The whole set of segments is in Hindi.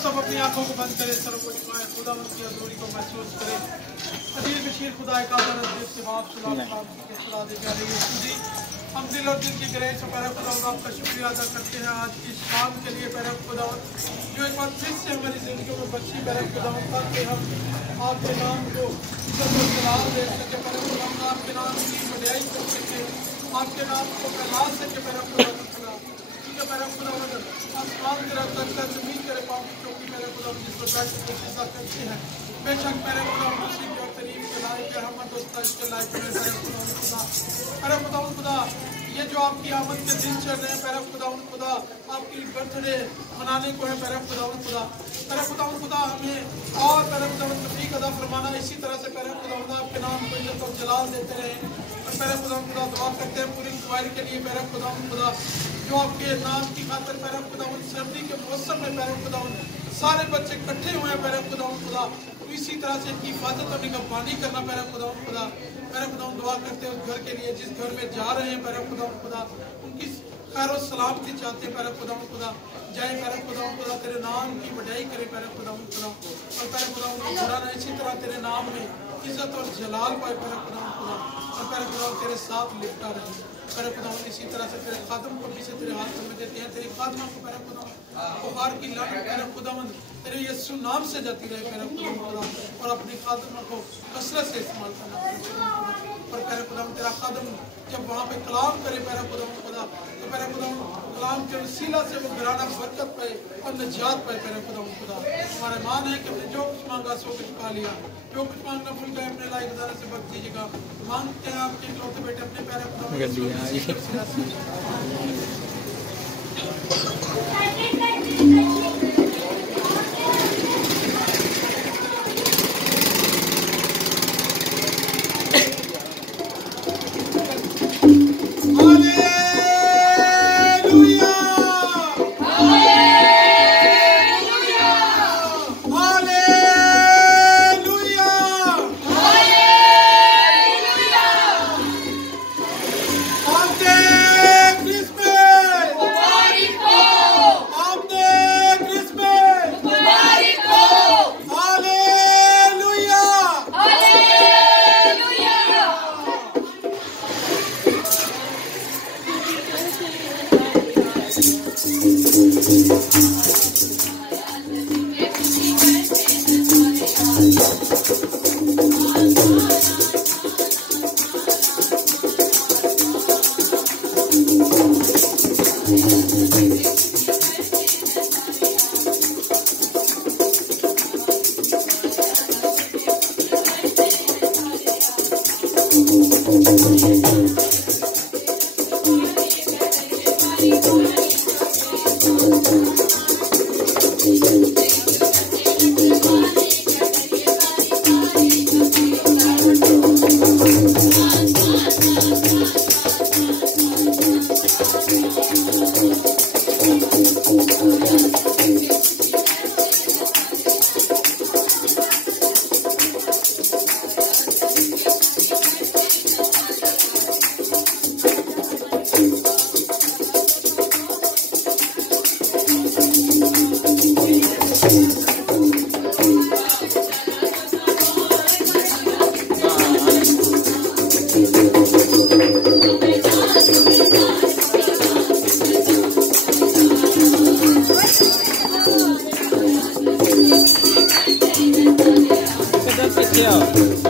सब अपनी आंखों को बंद करें, सर को झुकाएं, खुदा की हजूरी को महसूस करें। अजीज बशीर खुदा का हम दिल और दिल की गहराई से पैरा खुदा आपका शुक्रिया अदा करते हैं आज की शाम के लिए पैरा खुदा जो एक बार फिर से हमारी जिंदगी में बच्ची पैरा खुदा ताकि हम आपके नाम को इज्जत और जलाल दे सके पैरा खुदा, हम आपके नाम की बड़ाई कर सके, आपके नाम को फैला सके पैरा खुदा। पैरा खुदा आसमान तेरा तख्ता जमीन तेरे पाँव की चौकी मेरे खुदा जिस पर बैठ के कोशिशा करते हैं बेशक मेरे खुदा खुशी की और तरीफ के लायक है, हम के लायक है पैरा खुदा खुदा। ये जो आपकी आमद के दिन चल रहे हैं पैरा खुदा आपकी बर्थडे मनाने को है पैरा खुदा खुदा हमें और पैरा खुदा तौफीक अदा फरमाना, इसी तरह से पैरा खुदा आपके नाम को इज्जत और जलाल देते रहे। और पैरा खुदा दुआ करते हैं पूरी इंक्वायरी के लिए पैरा खुदा जो आपके नाम की खातर पैरा खुदा सर्दी के मौसम में पैरा खुदा सारे बच्चे इकट्ठे हुए हैं पैरा खुदा इसी तरह से इनकी हिफाजत और निगहबानी करना पैरा खुदा दुआ करते हैं उस घर के लिए जिस घर में जा रहे हैं पैरा खुदा उनकी खैर और सलामती चाहते हैं पैरा खुदा जाए पैरा खुदा तेरे नाम की बढ़ाई करे पैरा खुदा और पैरा खुदा बुरा इसी तरह तेरे नाम में इज्जत और जलाल पाए पैरा खुदा और पैरा खुदा तेरे साथ लिपटा रहे पैरा खुदा इसी तरह से तेरे खादम को भी से तेरे हाथ में देते हैं, तेरी खादमा को पैरा खुदा बुखार की लड़ पैरा खुदा तेरे यीशु नाम से जाती रहे पैरा खुदा और अपनी खादमा को कसरत से इस्तेमाल करना और पैरा खुदा तेरा खादम जब वहाँ पे कलाम करे पैरा खुदा तो पैरा खुदा कलाम के वसीला से वो घराना बरकत पाए और निजात पाए पैरा खुदा हमारे मान है कि हमने जो कुछ मांगा सो कुछ पा लिया, जो कुछ मांगना भूल गए अपने लायक ज़रा से बख्श दीजिएगा। मांगते हैं आपके इकलौते बेटे अपने पैरा खुदा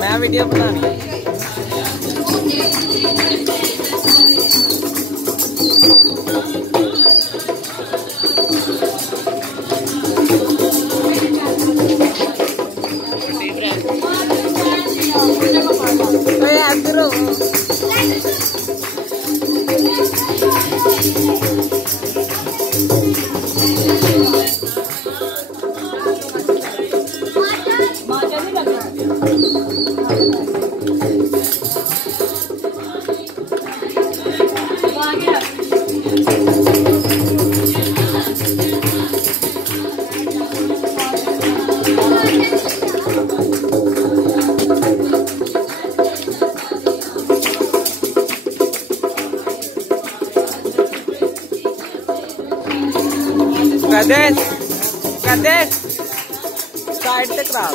मैं वीडियो बनानी है। कहते साइड से करा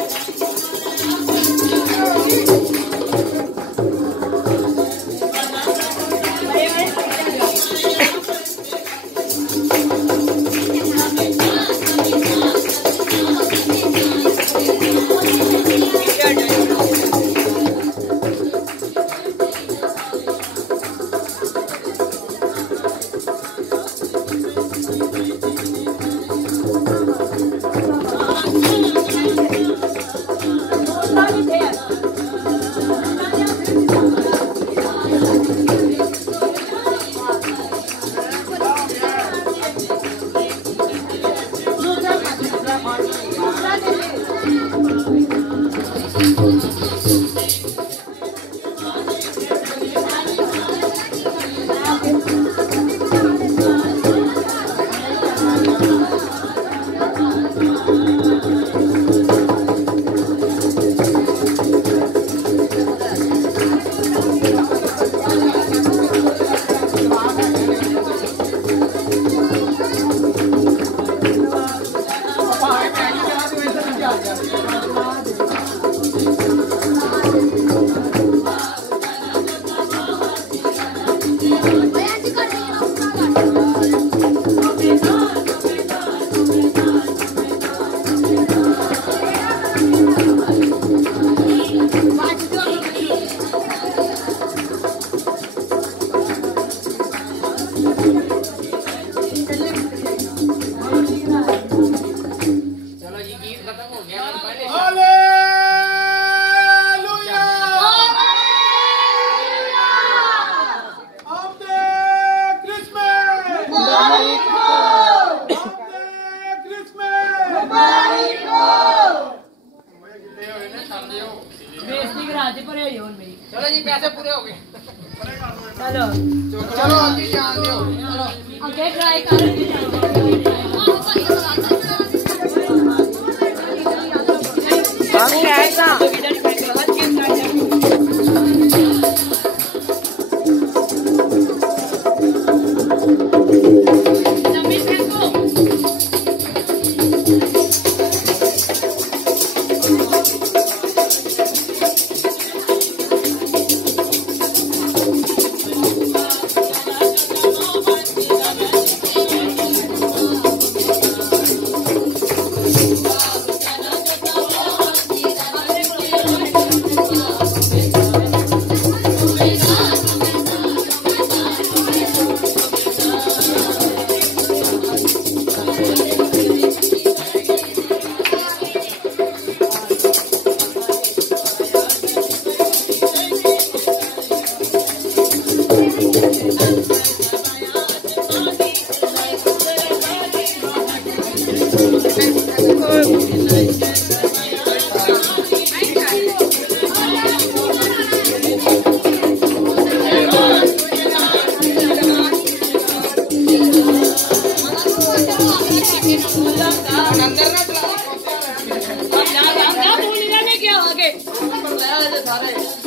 चलो जी पैसे पूरे हो गए। चलो चलो आगे जान दो। आगे ट्राई कर सारे